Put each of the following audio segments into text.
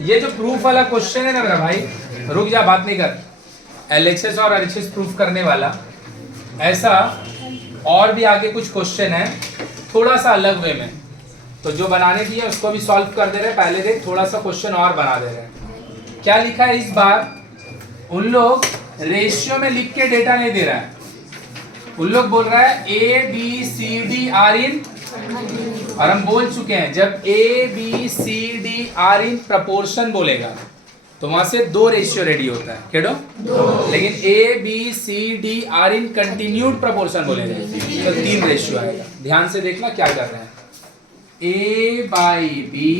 ये जो प्रूफ वाला क्वेश्चन है ना मेरा भाई, रुक जा, बात नहीं कर। एलएचएस और आरएचएस प्रूफ करने वाला, ऐसा और भी आगे कुछ क्वेश्चन है थोड़ा सा अलग वे में, तो जो बनाने दिए उसको भी सॉल्व कर दे रहे हैं। पहले देख, थोड़ा सा क्वेश्चन और बना दे रहे हैं। क्या लिखा है इस बार? उन लोग रेशियो में लिख के डेटा नहीं दे रहा है, उन लोग बोल रहा है A B C D are in, और हम बोल चुके हैं जब A B C D are in proportion बोलेगा तो वहां से 2 रेशियो रेडी होता है, केडो 2। लेकिन A B C D are in continued proportion बोलेगा तो 3 रेशियो आएगा। ध्यान से देखना क्या कर रहे हैं, A by B,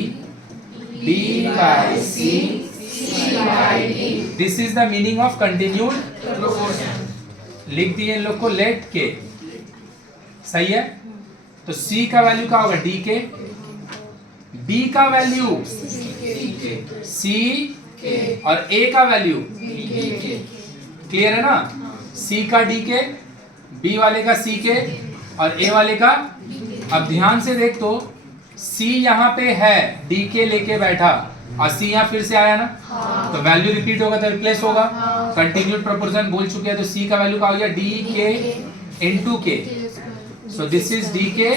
B by C, this is the meaning of continued proportion. लिख दिए इन लोग को लेट के, सही है। तो C का वैल्यू क्या होगा? डी के, B का वैल्यू C और A का वैल्यू, क्लियर है ना? C का D के, B वाले का C के और A वाले का। अब ध्यान से देख, तो C यहाँ पे है, D के लेके बैठा और C यहाँ फिर से आया ना, तो वैल्यू रिपीट होगा तो रिप्लेस होगा। कंटिन्यूड प्रोपोर्शन बोल चुके हैं, तो C का वैल्यू क्या हो गया? D के इनटू के, सो दिस इज D के,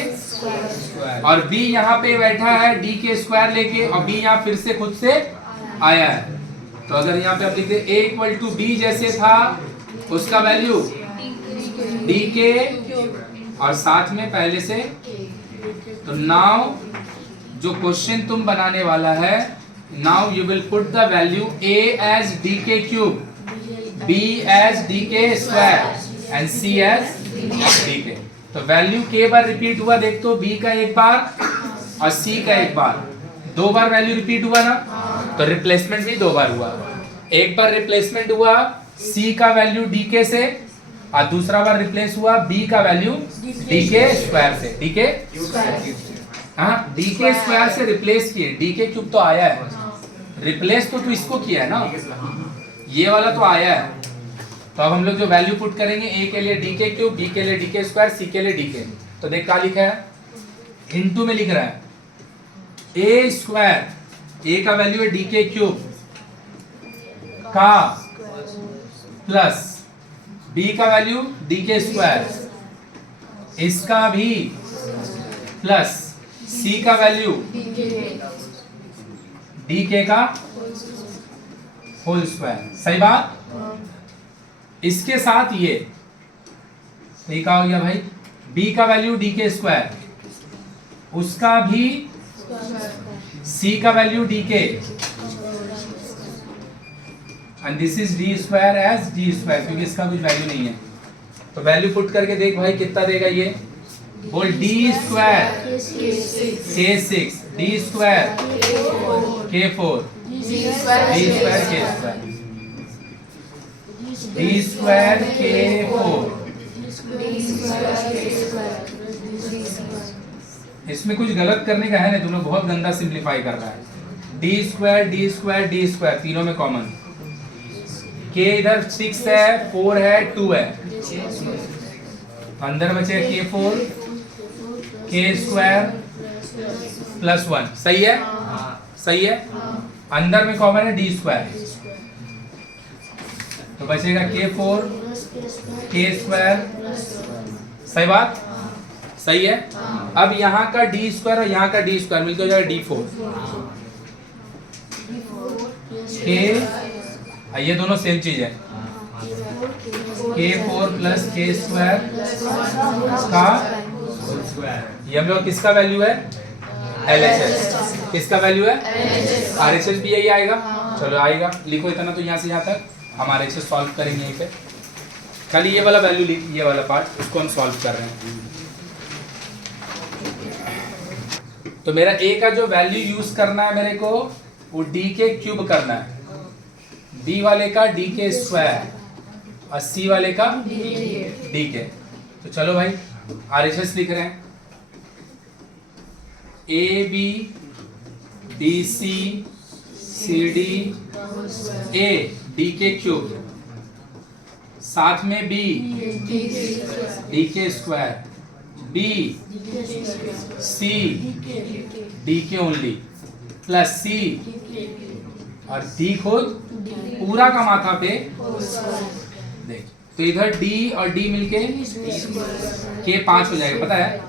और B यहाँ पे बैठा है D के स्क्वायर लेके, और B यहाँ फिर से खुद से आया है। तो अगर यहाँ पे आप लिखते A इक्वल टू B जैसे था उसका वैल्यू D के और साथ में पहले से, तो नाउ जो क्वेश्चन तुम बनाने वाला है, now you will put the value A as D के क्यूब, B एज D के square and C as D के। तो वैल्यू के बार रिपीट हुआ, देख तो B का एक बार और C का एक बार, 2 बार वैल्यू रिपीट हुआ ना, तो रिप्लेसमेंट भी 2 बार हुआ। एक बार रिप्लेसमेंट हुआ C का वैल्यू D के से, और दूसरा बार रिप्लेस हुआ B का वैल्यू D के स्क्वायर से, D के, हाँ D के स्क्वायर से रिप्लेस किए, D के क्यूब तो आया है, रिप्लेस तो तू इसको किया है ना, ये वाला तो आया है। तो अब हम लोग जो वैल्यू पुट करेंगे, A के लिए D के क्यूब, B के लिए D के स्क्वायर, C के लिए D के, तो देख क्या लिखा है, इनटू में लिख रहा है A स्क्वायर, A का वैल्यू है D के क्यूब का प्लस B का वैल्यू D के स्क्वायर, इसका भी प्लस C का वैल्यू D के का होल स्क्वायर, सही बात। इसके साथ ये क्या हो गया भाई, B का वैल्यू D के स्क्वायर, उसका भी C का वैल्यू D के, and this is D square as D square, क्योंकि इसका कुछ वैल्यू नहीं है। तो वैल्यू पुट करके देख भाई कितना देगा ये, बोल D square K6, D square K4, D square K square, D square K4। इसमें कुछ गलत करने का है नहीं, तुम लोग बहुत गंदा सिंप्लीफाई कर रहा है। D square D square D square तीनों में कॉमन, K इधर 6 है, 4 है, 2 है, अंदर बचे K4 K स्क्वायर प्लस 1, सही है, सही है। अंदर में कॉमन है D स्क्वायर, तो बचेगा K4 K स्क्वायर, सही बात, सही है। अब यहाँ का D स्क्वायर और यहाँ का D स्क्वायर मिलकर हो जाएगा D4 K, ये दोनों सेम चीज है, K4 प्लस K स्क्वायर का, ये हम लोग किसका वैल्यू है, LHS, किसका वैल्यू है, RHS भी यही आएगा। चलो आएगा, लिखो इतना, तो यहाँ से यहाँ तक हम RHS सॉल्व करेंगे यहीं पे। खाली ये वाला वैल्यू लिख, ये वाला पार्ट उसको हम सॉल्व कर रहे हैं। तो मेरा A का जो वैल्यू यूज करना है मेरे को, वो D के क्यूब करना है, B वाले का D के स्क्वायर और C वाले का D के। तो चलो भाई RHS लिख रहे हैं, AB BC CD A D के क्यूब, साथ में B D के स्क्वायर, B C D के ओनली, प्लस C और डी खुद पूरा का माथा पे देख, तो इधर डी और डी मिलके के 5 हो जाएगा, पता है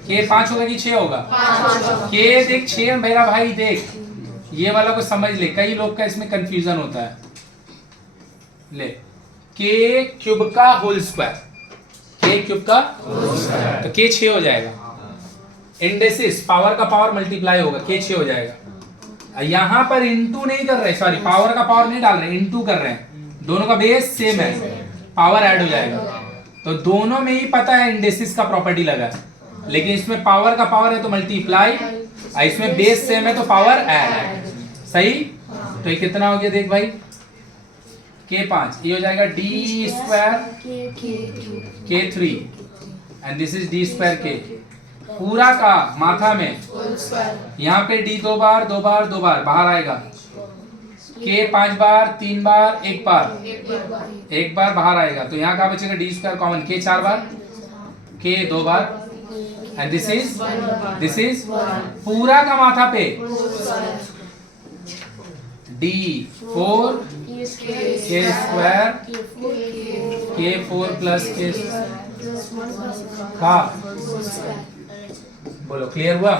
के 5 होगा कि 6 होगा? के देख 6 मेरा भाई, देख ये वाला को समझ ले, कई लोग का इसमें कंफ्यूजन होता है। ले के क्यूब का होल स्क्वायर, के क्यूब का तो के 6 हो जाएगा। इंडेसिस पावर का पावर मल्टीप्लाई होगा, के 6 हो जाएगा। यहां पर इंटू नहीं कर रहे, सॉरी पावर का पावर नहीं डाल रहे, इंटू कर रहे हैं, दोनों का बेस सेम है, पावर ऐड हो जाएगा। तो दोनों में ही पता है इंडेसिस का प्रॉपर्टी लगा है, लेकिन इसमें पावर का पावर है तो मल्टीप्लाई, इसमें बेस सेम है तो पावर ऐड। सही, तो ये कितना हो गया देख भाई, के 5, ये हो जाएगा डी स्क्वायर के 3 and this is D square के पूरा का माथा में, यहाँ पे डी 2 बार 2 बार 2 बार बाहर आएगा, के 5 बार 3 बार 1 बार बाहर आएगा, तो यहाँ का बचेगा डी स्क्वायर कॉमन, के 4 बार के 2 बार एंड दिस इज पूरा का माथा पे डी 4 के स्क्वायर के 4 प्लस के का, बोलो क्लियर हुआ?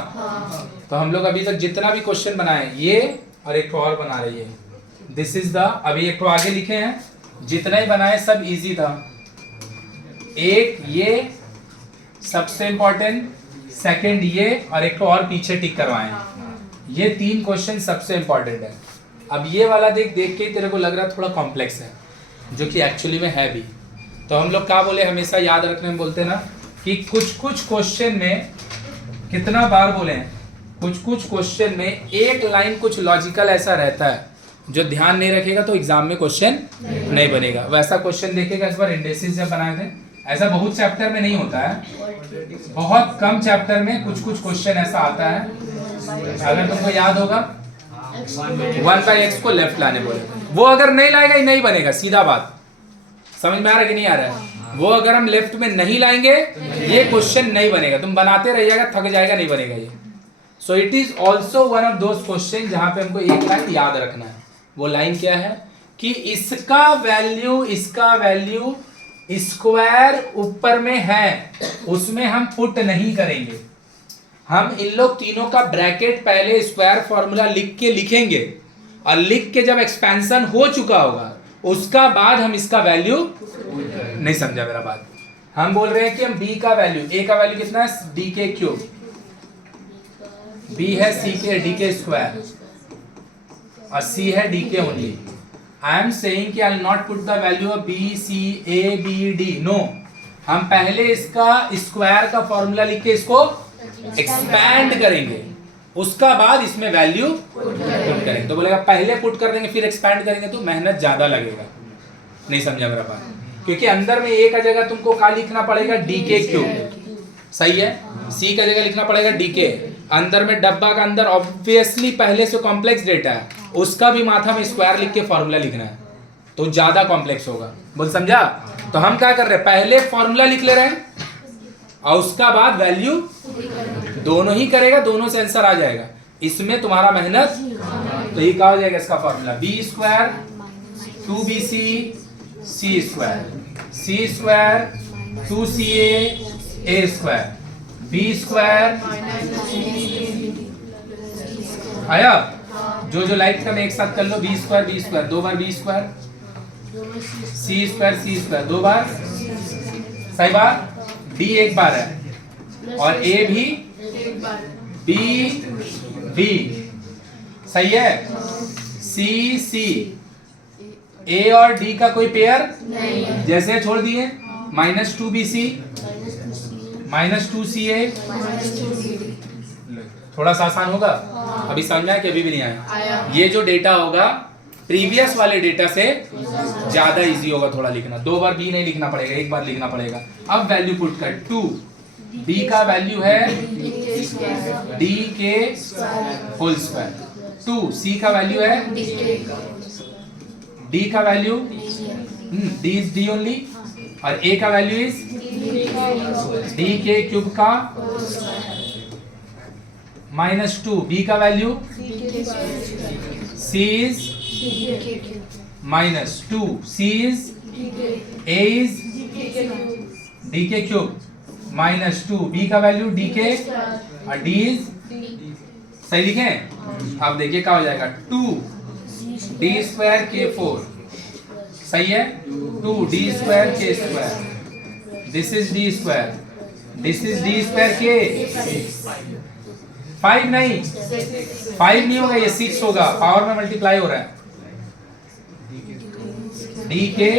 तो हम लोग अभी तक जितना भी क्वेश्चन बनाए, ये और एक और बना रही है, दिस इज द, अभी एक तो आगे लिखे हैं, जितना ही बनाए सब इजी था। एक ये सबसे इंपॉर्टेंट, सेकंड ये, और एक तो और पीछे टिक करवाए, ये 3 क्वेश्चन सबसे इंपॉर्टेंट है। अब ये वाला देख के तेरे को लग रहा है थोड़ा कॉम्प्लेक्स है, जो कि एक्चुअली में है भी। तो हम लोग क्या बोले, हमेशा याद रखने में बोलते ना कि कुछ क्वेश्चन में, कितना बार बोले हैं, कुछ क्वेश्चन में एक लाइन कुछ लॉजिकल ऐसा रहता है जो ध्यान नहीं रखेगा तो एग्जाम में क्वेश्चन नहीं बनेगा। वैसा क्वेश्चन देखेगा इस बार इंडेसिस जब बनाए थे, ऐसा बहुत चैप्टर में नहीं होता है, बहुत कम चैप्टर में कुछ क्वेश्चन ऐसा आता है। अगर तुमको याद होगा 1/x को लेफ्ट लाने बोले, वो अगर नहीं लाएगा ही नहीं बनेगा, सीधा बात। समझ में आ रहा है कि नहीं आ रहा है? वो अगर हम लेफ्ट में नहीं लाएंगे ये क्वेश्चन नहीं बनेगा, तुम बनाते रहिएगा, थक जाएगा, नहीं बनेगा ये। So it is also one of those question जहां पे हमको एक लाइन याद रखना है। वो लाइन क्या है कि इसका वैल्यू स्क्वायर ऊपर में है, उसमें हम पुट नहीं करेंगे। हम इन लोग तीनों का ब्रैकेट पहले स्क्वायर फॉर्मूला लिख के लिखेंगे, और लिख के जब एक्सपेंशन हो चुका होगा उसका बाद हम इसका वैल्यू, नहीं समझा मेरा बात, हम बोल रहे हैं कि हम b का वैल्यू, a का वैल्यू कितना है डी के क्यूब, b है c के डी के स्क्वायर और c है डी के ओनली। आई एम सेइंग कि I will not put the value of b c a b d, no, हम पहले इसका स्क्वायर का फॉर्मूला लिख के इसको एक्सपैंड करेंगे, उसका बाद इसमें वैल्यू पुट करेंगे। तो बोलेगा पहले पुट कर देंगे फिर एक्सपैंड करेंगे तो मेहनत ज्यादा लगेगा। नहीं समझा मेरा बात? क्योंकि अंदर में a का जगह तुमको क्या लिखना पड़ेगा, डी के क्यूब, सही है, c का जगह लिखना पड़ेगा डी के, अंदर में डब्बा का अंदर ऑब्वियसली पहले से कॉम्प्लेक्स डेटा है, उसका भी माथा में स्क्वायर लिख के फॉर्मूला लिखना है, तो ज्यादा कॉम्प्लेक्स होगा। बोल समझा? तो हम क्या कर रहे हैं, पहले फॉर्मूला लिख ले रहे हैं और उसका बाद वैल्यू, दोनों ही करेगा, दोनों से आंसर आ जाएगा, इसमें तुम्हारा मेहनत। तो ये क्या हो जाएगा इसका फॉर्मूला, B square 2bc c square 2ca a square b square आया। जो लाइट का मैं एक साथ कर लो, b स्क्वायर 2 बार b स्क्वायर, c स्क्वायर 2 बार, सही बात, d एक बार है और a भी b सही है, c a और d का कोई पेयर नहीं, जैसे छोड़ दिए, -2bc -2ca, थोड़ा सा आसान होगा। अभी समझ में आया कि अभी भी नहीं आया? ये जो डेटा होगा प्रीवियस वाले डेटा से ज्यादा इजी होगा थोड़ा लिखना, 2 बार b नहीं लिखना पड़ेगा, 1 बार लिखना पड़ेगा। अब वैल्यू पुट कर, 2 b का वैल्यू है d के होल स्क्वायर, 2 c का वैल्यू है d का value d is d only, और a का वैल्यू इज d के क्यूब का माइनस 2, बी का value C is minus 2, C is A is D के क्यूब माइनस 2, बी का वैल्यू डी के और डी इज, सही लिखें? अब देखिए क्या हो जाएगा, 2 डी स्क्वायर के 4, सही है, 2 डी स्क्वायर के square, this is D square, this is D square के 5 नहीं, 5 नहीं होगा, ये 6 होगा, पावर में मल्टीप्लाई हो रहा है, डी के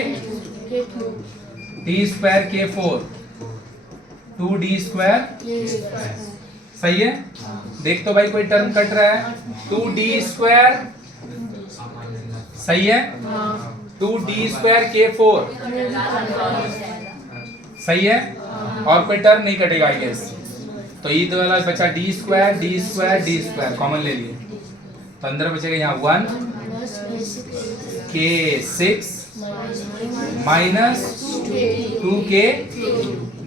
डी स्क्वायर के 4, 2 डी स्क्वायर, सही है? देख तो भाई कोई टर्म कट रहा है, 2 डी स्क्वायर, सही है, 2 डी स्क्वायर के 4, सही है, और कोई टर्म नहीं कटेगा आई गेस, तो ये तो वाला बचा D square D square D square common ले लिए, तो अंदर बचेगा यहाँ 1 के 6 माइनस 2 के,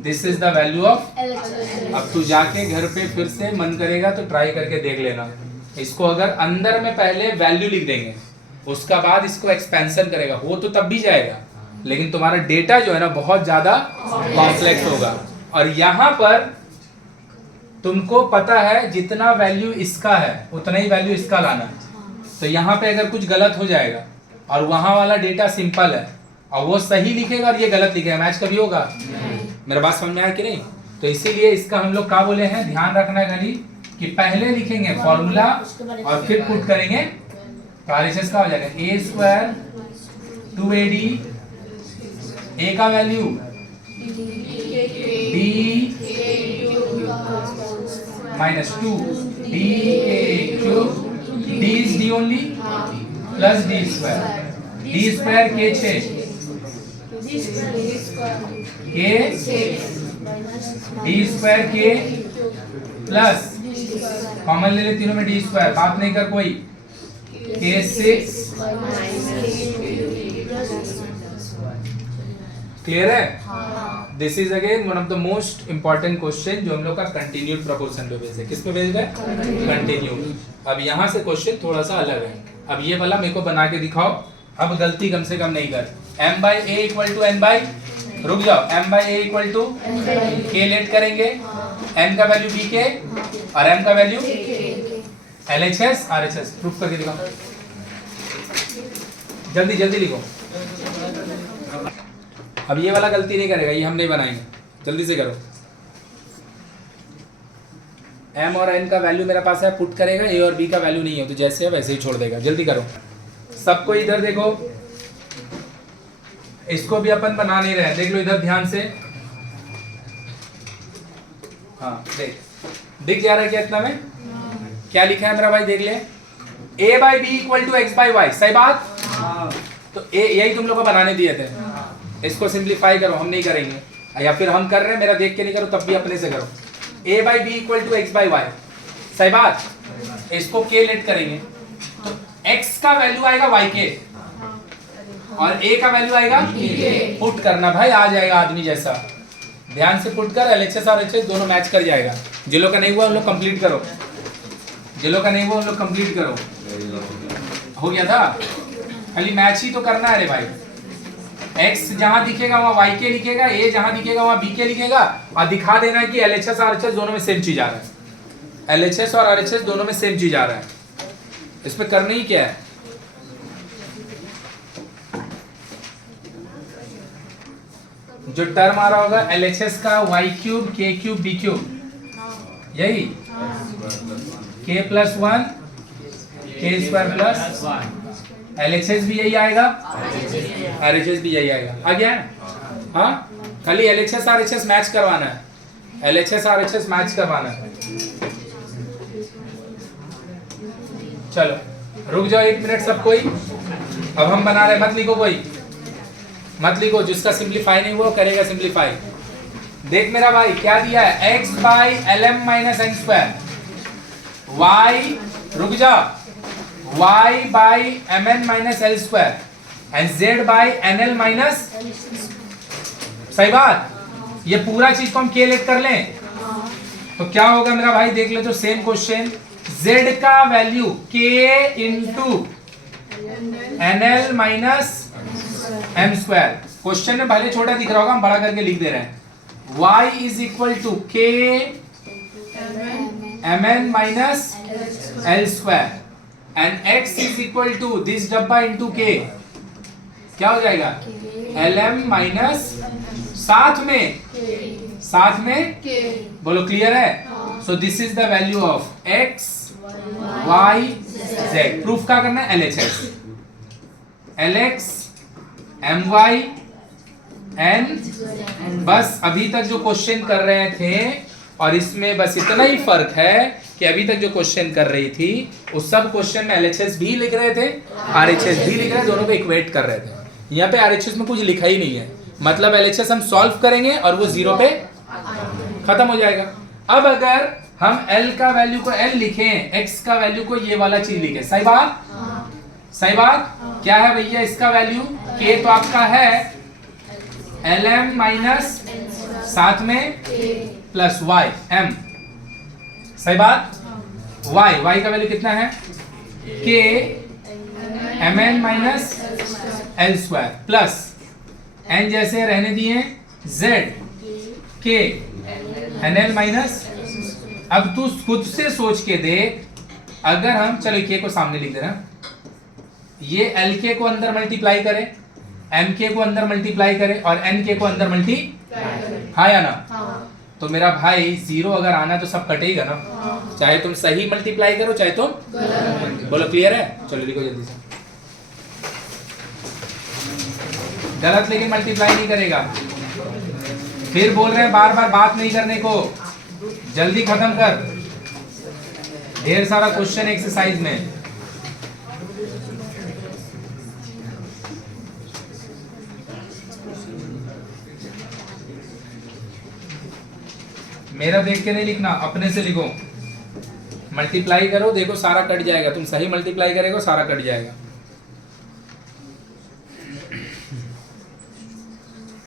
this is the value of. अब तू जाके घर पे फिर से मन करेगा तो ट्राई करके देख लेना, इसको अगर अंदर में पहले वैल्यू लिख देंगे उसका बाद इसको एक्सपेंशन करेगा, हो तो तब भी जाएगा, लेकिन तुम्हारा डेटा जो है ना बहुत ज्यादा कॉम्प्लेक्स होगा, और यहाँ पर तुमको पता है जितना वैल्यू इसका है उतना ही वैल्यू इसका लाना है, तो यहाँ पे अगर कुछ गलत हो जाएगा और वहां वाला डेटा सिंपल है और वो सही लिखेगा और ये गलत लिखेगा, मैच कभी होगा? मेरा बात समझ में आया कि नहीं? तो इसीलिए इसका हम लोग क्या बोले हैं, ध्यान रखना है खाली कि पहले लिखेंगे फॉर्मूला और फिर पुट करेंगे, तो आरएचएस का हो जाएगा ए स्क्वायर 2AD, ए का वैल्यू डी माइनस 2 डी के cube, D is D only plus D square, D square के 6 के डी स्क्वायर के प्लस कॉमन ले ले तीनों में डी स्क्वायर, बात नहीं कर कोई, के 6, क्लियर है? This is again one of the most important question जो हम लोग का कंटिन्यूड प्रोपोर्शन पे बेस्ड है, किस पे बेस्ड है? कंटिन्यूड। अब यहाँ से क्वेश्चन थोड़ा सा अलग है, अब ये वाला मेरे को बना के दिखाओ, अब गलती कम से कम नहीं कर, m by A equal to n by, रुक जाओ, m by A equal to k let करेंगे, n का वैल्यू b के और m का वैल्यू LHS RHS, प्रूफ करके दिखाओ, जल्दी जल्दी लिखो, अब ये वाला गलती नहीं करेगा, ये हम नहीं बनाएंगे, जल्दी से करो, m और n का वैल्यू मेरे पास है, पुट करेगा, a और b का वैल्यू नहीं है तो जैसे है वैसे ही छोड़ देगा, जल्दी करो, सबको इधर देखो, इसको भी अपन बना नहीं रहे, देख लो इधर ध्यान से, हाँ देख, दिख जा रहा है क्या इतना में? क्या लिखा है मेरा भाई देख ले, a by B equal to X by Y, सही बात? तो a यही तुम लोग को बनाने दिए थे, इसको सिंप्लीफाई करो, हम नहीं करेंगे, या फिर हम कर रहे हैं मेरा देख के नहीं करो तब भी अपने से करो, a by B equal to X by Y, सही बात? इसको k लेट करेंगे तो x का वैल्यू आएगा y के और a का वैल्यू आएगा, पुट करना भाई, आ जाएगा आदमी जैसा, ध्यान से पुट कर, LHS और RHS दोनों मैच कर जाएगा, जिन लोग का नहीं हुआ उन लोग कंप्लीट करो, जिन लोग का नहीं हुआ उन लोग कंप्लीट करो, हो गया था, खाली मैच ही तो करना है रे भाई, x जहां दिखेगा वहां y के लिखेगा, a जहां दिखेगा वहां b के लिखेगा, और दिखा देना है कि LHS और RHS दोनों में सेम चीज आ रहा है, LHS और RHS दोनों में सेम चीज आ रहा है, इस पे करना ही क्या है, जो टर्म आ रहा होगा LHS का y cube k cube b cube, यही k plus 1 k square plus LHS भी यही आएगा, RHS भी यही आएगा, आ गया? हाँ, खाली LHS RHS मैच करवाना है, LHS RHS मैच करवाना है, चलो रुक जाओ 1 मिनट सब कोई, अब हम बना रहे, मत लिखो कोई, मत लिखो, जिसका सिंप्लीफाई नहीं हुआ करेगा सिंप्लीफाई, देख मेरा भाई क्या दिया है, x by LM minus n square, y रुक जा, y by mn minus l square and z by nl minus, सही बात? ये पूरा चीज को हम k लेट कर लें, तो क्या होगा मेरा भाई, देख ले तो सेम क्वेश्चन, z का value k into NL minus m square. Question में भले छोटा दिख रहा होगा, हम बड़ा करके लिख दे रहे हैं। y is equal to k mn minus l square and x is equal to this डब्बा इंटू k, क्या हो जाएगा lm माइनस साथ में बोलो क्लियर है। So this is the value of x y z। Proof क्या करना है, LHS, LX my n। बस अभी तक जो क्वेश्चन कर रहे थे और इसमें बस इतना ही फर्क है कि अभी तक जो क्वेश्चन कर रही थी उस सब क्वेश्चन में LHS भी लिख रहे थे, RHS भी लिख रहे थे, दोनों को इक्वेट कर रहे थे। यहाँ पे RHS में कुछ लिखा ही नहीं है, मतलब LHS हम सॉल्व करेंगे और वो 0 पे खत्म हो जाएगा। अब अगर हम L का वैल्यू को L लिखें, X का वैल्यू को ये वाला चीज लिखें, सही बात? सही बात? क्या है भैया इसका वैल्यू? K तो आपका है LM माइनस साथ में प्लस Y M, सही बात? Y का वैल्यू कितना है? K MN minus L square plus N जैसे रहने दिए Z K NL माइनस। अब तू खुद से सोच के देख, अगर हम चलो K को सामने लिख दे रहे हैं, ये LK को अंदर मल्टीप्लाई करे, MK को अंदर मल्टीप्लाई करे और NK को अंदर मल्टीप्लाई, हाँ या ना? तो मेरा भाई 0 अगर आना तो सब कटेगा ना, चाहे तुम सही मल्टीप्लाई करो चाहे तुम बोलो क्लियर है? चलो लिखो जल्दी से। गलत लेकिन मल्टीप्लाई नहीं करेगा। फिर बोल रहे हैं बार बार बात नहीं करने को, जल्दी खत्म कर, ढेर सारा क्वेश्चन एक्सरसाइज में। मेरा देख के नहीं लिखना, अपने से लिखो। मल्टीप्लाई करो, देखो सारा कट जाएगा, तुम सही मल्टीप्लाई करेगा सारा कट जाएगा।